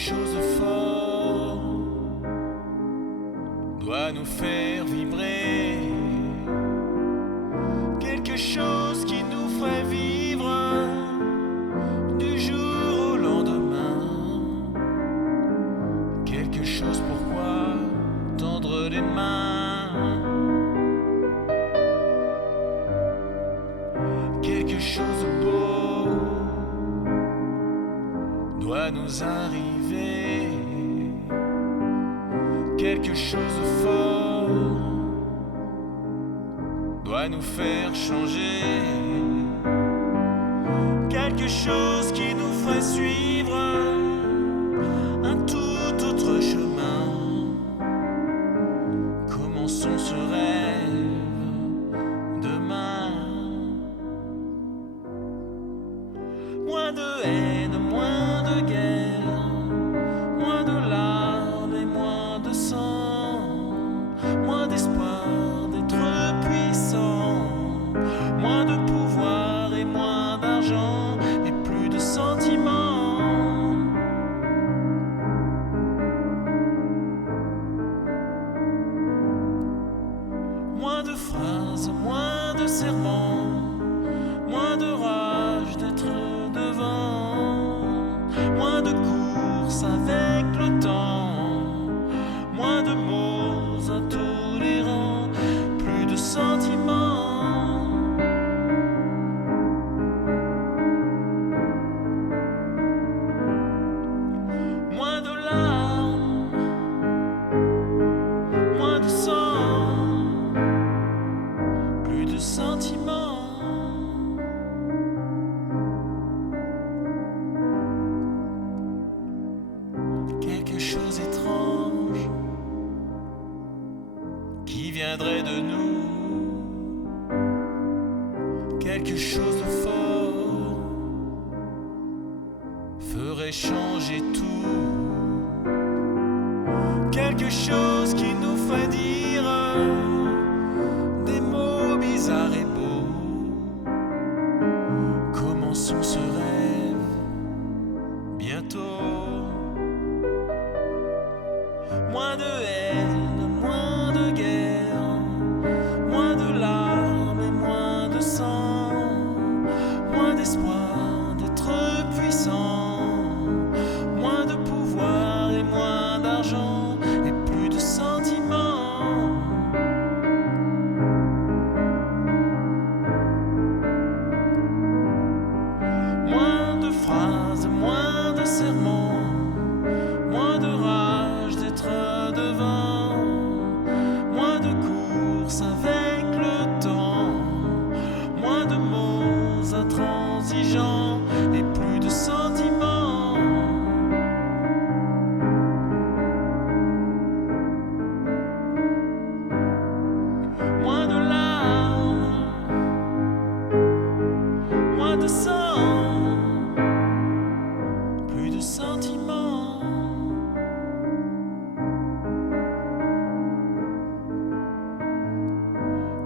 chose de fort doit nous faire vibrer, quelque chose qui nous ferait vivre du jour au lendemain, quelque chose pourquoi tendre les mains, quelque chose de beau doit nous arriver, quelque chose de fort doit nous faire changer, quelque chose qui nous ferait suivre un tout autre chemin. Commençons ce rêve demain. Moins de haine, moins de guerre, moins de larmes et moins de sang, moins d'espoir d'être puissant, moins de pouvoir et moins d'argent et plus de sentiments. Moins de phrases, moins de serments, moins de rage d'être devant, moins de course avec le temps, moins de mots intolérants, plus de sentiments. Moins de larmes, moins de sang, plus de sentiments. Quelque chose d'étrange qui viendrait de nous, quelque chose de fort ferait changer tout, quelque chose qui nous ferait dire des mots bizarres et beaux. Commençons ce rêve bientôt. Moins de haine, moins de guerre, moins de larmes et moins de sang, moins d'espoir d'être puissant, moins de pouvoir et moins d'argent et plus de sentiments. Moins de phrases, moins de serments, moins de rage d'être devant, moins de course avec le temps, moins de mots intransigeants et plus de sentiments. Moins de larmes, moins de sang, plus de sentiments.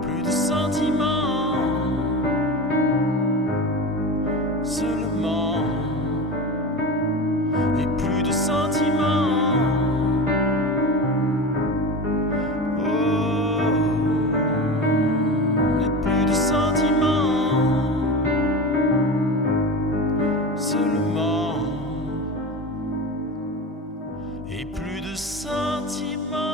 Plus de sentiments seulement, et plus de sentiments. Oh, et plus de sentiments seulement, et plus de sentiments.